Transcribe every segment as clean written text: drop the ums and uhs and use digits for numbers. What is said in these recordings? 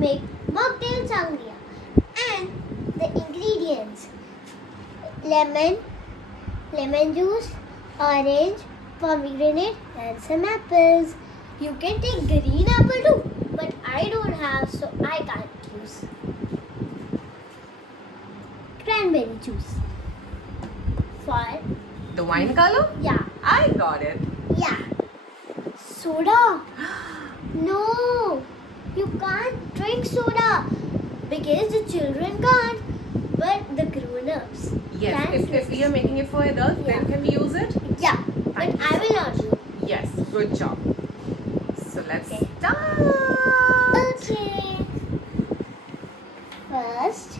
make mocktail sangria. And the ingredients: lemon juice, orange, pomegranate, and some apples. You can take green apple too, but I don't have, so I can't use. Cranberry juice. For The wine color? yeah, I got it. yeah. Soda. No, you can't drink soda because the children can't, but the grown-ups Yes, can. if we are making it for adults, then can we use it? Yeah, but Thank you I so will not use. Yes, good job. So let's Okay. start. Okay. First,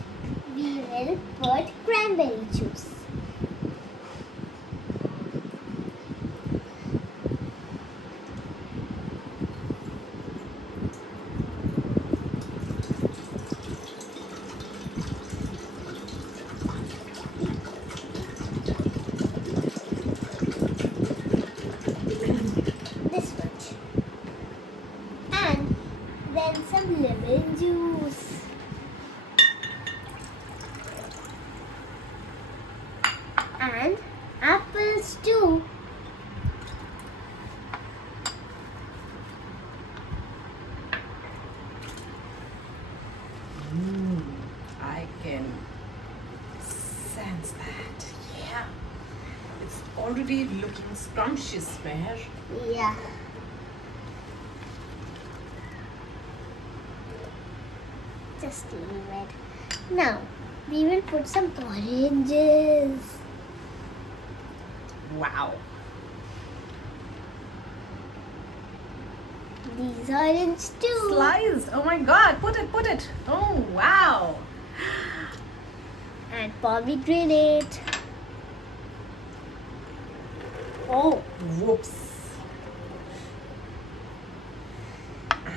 we will put cranberry juice. This much. And then some lemon juice. And apples too. I can sense that. Yeah. It's already looking scrumptious, Meher. Yeah. Just leave it. Now, we will put some oranges. Wow. These orange too. Sliced. Oh my god. Put it. Oh, wow. And pomegranate. Oh, whoops.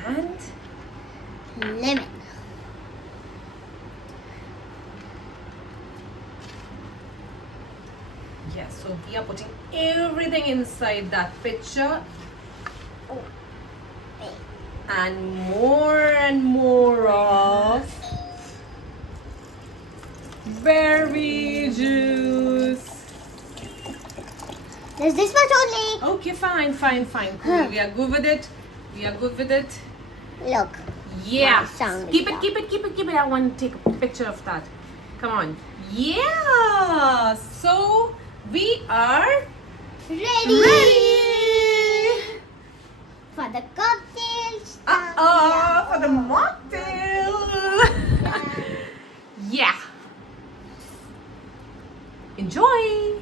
And Lemon. yes, so we are putting everything inside that pitcher Oh. Wait. and more of berry juice. There's this much only. Okay, fine. Cool. We are good with it. Look. Yeah. My sound Keep is it. I want to take a picture of that. Come on. Yeah. So we are Ready. For the cocktails. for the mocktail. Yeah. Enjoy.